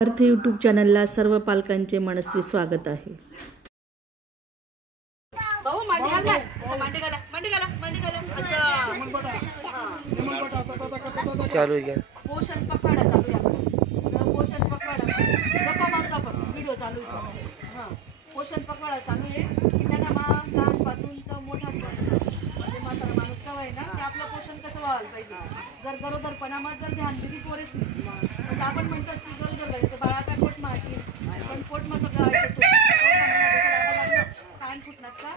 अर्थ यूट्यूब चॅनलला सर्व पालकांचे मनस्वी स्वागत आहे. चालू घ्या. पोषण पखवाडा चालू आहे. पोषण पखवाडा गप्पा मारता पण व्हिडिओ चालू आहे. हां, पोषण पखवाडा चालू आहे की त्यांना लहानपासून तर मोठापर्यंत म्हणजे म्हातारा माणूस का आहे ना की आपलं पोषण कसं व्हायला पाहिजे. जर गरोदरपणामध्ये जर ध्यान दिली पोरेच नाही म्हणजे आपण म्हणतोच की गरोदर पाहिजे बाळा काय पोट मारतील पण पोट मग सगळं कान फुटणार का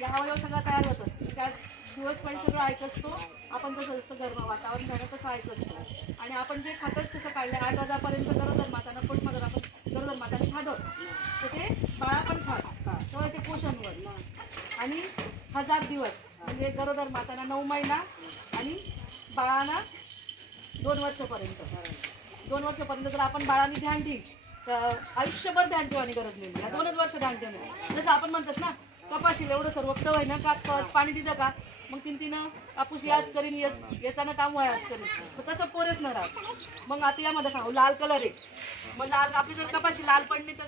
या अवयव सगळं तयार होत असतं. त्या दिवस पण सगळं ऐकत असतो आपण तसं जसं गरम वातावरण झालं तसं ऐकत असतो आणि आपण जे खातच तसं काढलं 8 वाजेपर्यंत गरोदर माताना पोटमध्ये आपण गरोदर माताने खातो तर ते बाळा पण खास तेव्हा ते पोषण वर्ष आणि 1000 दिवस म्हणजे गरोदर माताना 9 महिना आणि बाळाला 2 वर्षापर्यंत जर आपण बाळाने ध्यान ठेवली तर आयुष्यभर ध्यान ठेवण्याची गरज नाही. 2च वर्ष ध्यान ठेवणे जसं आपण म्हणतोस ना कपाशीला एवढं सर्व आहे ना का पाणी दिलं का मग तिनं कापूस याच करीन याचानं काम व्हायच करीन मग तसं पोरेच न राहस. मग आता यामध्ये खाऊ लाल कलर आहे मग लाल आपली जर कपाशी लाल पडली तर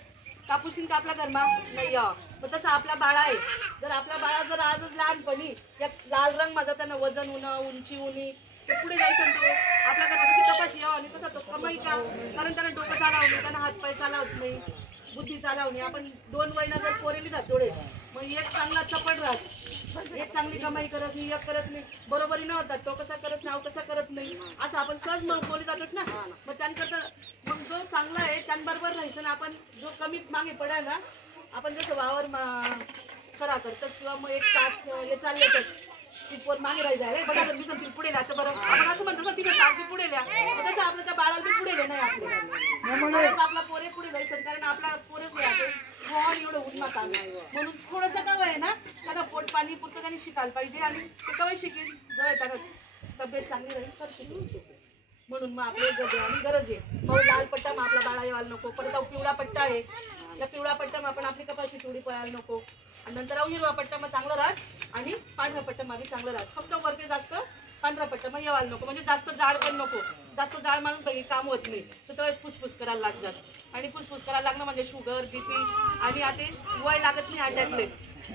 कापूसीन का आपला घरमा नाही यावं मग तसं आपला बाळा आहे. जर आपला बाळा जर आजच लहानपणी या लाल रंग माझं त्यांना वजन उन्हा उंची उनी ते पुढे जायचं तो आपल्या घरात कशी कपाशी यावं आणि तसा तो कमाई का कारण त्यांना डोकं चालावं नाही त्यांना हातपाय चालवत नाही बुद्धी चालवणे. आपण 2 महिना जर पोरेली जात थोडे मग एक चांगला चपट राहत एक चांगली कमाई करत नाही एक करत नाही बरोबरी न होतात तो कसा करत नाही कसा करत नाही असं आपण सहज मग बोली जातच ना. मग त्यांकरता मग जो चांगला आहे त्यांबरोबर राहायचं ना आपण जो कमी मागे पडाय ना आपण जसं वावर करा करतस किंवा मग एक तास हे चाललेतच ती पोर मागे राहायचं आहे बरोबर मी सांगतील पुढे तर बरं आपण असं म्हणतो ना तिने सारखी पुढे लिहा तसं आपलं त्या बाळाला पुढे नाही आपल्या आपला पोरे पुढे जायचं कारण आपला पोरेच नाही एवढं उन्मात आलं म्हणून थोडंसं कवं आहे ना त्याला पोट पाणी पुरतं त्यांनी शिकायला पाहिजे आणि ते कवय शिकेल जवळ त्याला तब्येत चांगली राहील तर शिकेल म्हणून मग आपली गरज आहे. मग लाल पट्टा मग आपला बाळा यायला नको परत पिवळा पट्टा आहे त्या पिवळा पट्टा मग आपण आपली कपाशी पिवळी पळायला नको आणि नंतर हिरवा पट्टा मग चांगला राहस आणि पांढरा पट्टा मागे चांगला राहस फक्त वरती जास्त पांढरा पट्टा मग यायला नको म्हणजे जास्त जाड पण नको जास्त जाड माणूस बघी काम होत नाही तर त्यावेळेस फुसफुस करायला लाग जास्त आणि फुसफुस करायला लागणं म्हणजे शुगर बीपी आणि आता वय लागत नाही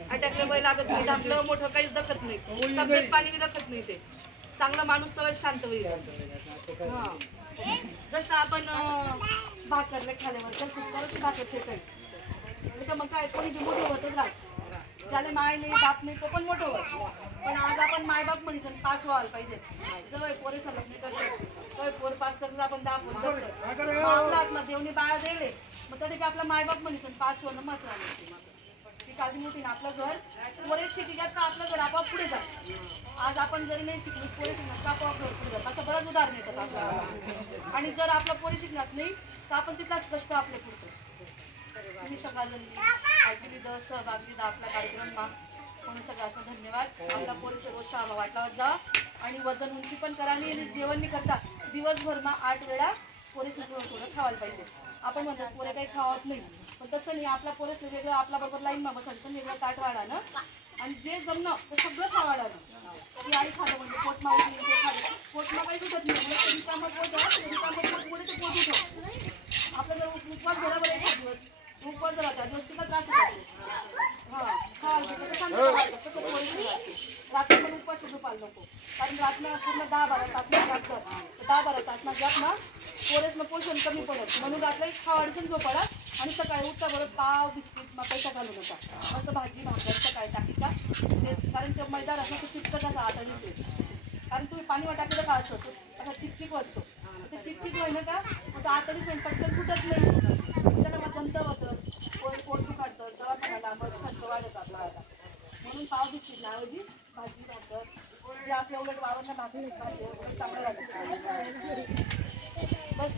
अटॅकले वय लागत नाही धाकलं मोठं काहीच दखत नाही तब्येत पाणी बी दखत नाही ते चांगला माणूस तर शांत होईल. हां जसं आपण भाकरला खाल्यावर तर सुद्धा भाकर शेकायची मग काय कोणी बी मोठं होतच रास ज्याला माय नाही बाप नाही तो पण मोठं होत पण आज आपण मायबाप म्हणून पास व्हायला पाहिजे. जवळ पोरे सलग नाही करतोस तर पोर पास करतो आपण 10 पोर करतोस आपला आत्मा देवने बाळा दिले मग तरी आपला मायबाप म्हणून पास होणं महत्वाचं ती काळजी मोठी ना आपलं घर पोरे शिकल्यात का आपलं घर आपोआप पुढे जात. आज आपण जरी नाही शिकली पोरे शिकणार का आपोआप घर पुढे जात असं बरंच उदाहरण येतात आपल्याला आणि जर आपलं पोरे शिकणार नाही तर आपण तिथलाच कष्ट आपले पुरतोच. तुम्ही सगळ्याजणी ऐकली द सहभाग दिला आपला कार्यक्रममा म्हणून सगळं असं धन्यवाद. आपला पोरीच्या रोज शाळा वाटला जा आणि वजन उंची पण करा आणि जेवण नाही करता दिवसभर मग 8 वेळा पोरेस थोडं खावायला पाहिजे. आपण म्हणतो पोरे काही खावत नाही पण तसं नाही आपला पोरेस वेगळं आपला बरोबर लाईन बसायचं वेगळं ताट वाढानं आणि जे जमणं ते सगळं खावायला ती आई खाणं म्हणजे पोट मावली ते खाणं पोटमा काही दुखत नाही रिकामत पुढे ते पोट उठव आपलं जर उपवास बरोबर आहे दिवस उपवास जर होता दिवस तिला त्रास होतो हां खावायचं कसं सांगतो कसं पोरी रात्री पण उपवास झोपायला नको कारण रात्र पूर्ण 10-12 तास लागतंच 10-12 तास गप ना पोरेसनं पोषण कमी पडत म्हणून रात्री खावाडीचं झोपायला आणि सकाळी उठता बरं पाव बिस्किट मग पैसा घालू नका मस्त भाजी भाकर सकाळी टाकी का तेच कारण ते मैदान असं तो चिपकत असा आता दिसते कारण तुम्ही पाणी टाकलं का असं तो असा चिकचिक वाजतो ते चिकचिक होईल का मग तो आता दिसेल पटकन सुटत नाही त्याला मग जंत होतं पोट दुखाडतं दवाखान्याला बस खर्च वाढत आपला आता म्हणून पाव बिस्किट ऐवजी भाजी भाकर जे आपल्या उलट वावरला भाकरी चांगलं राहतं बस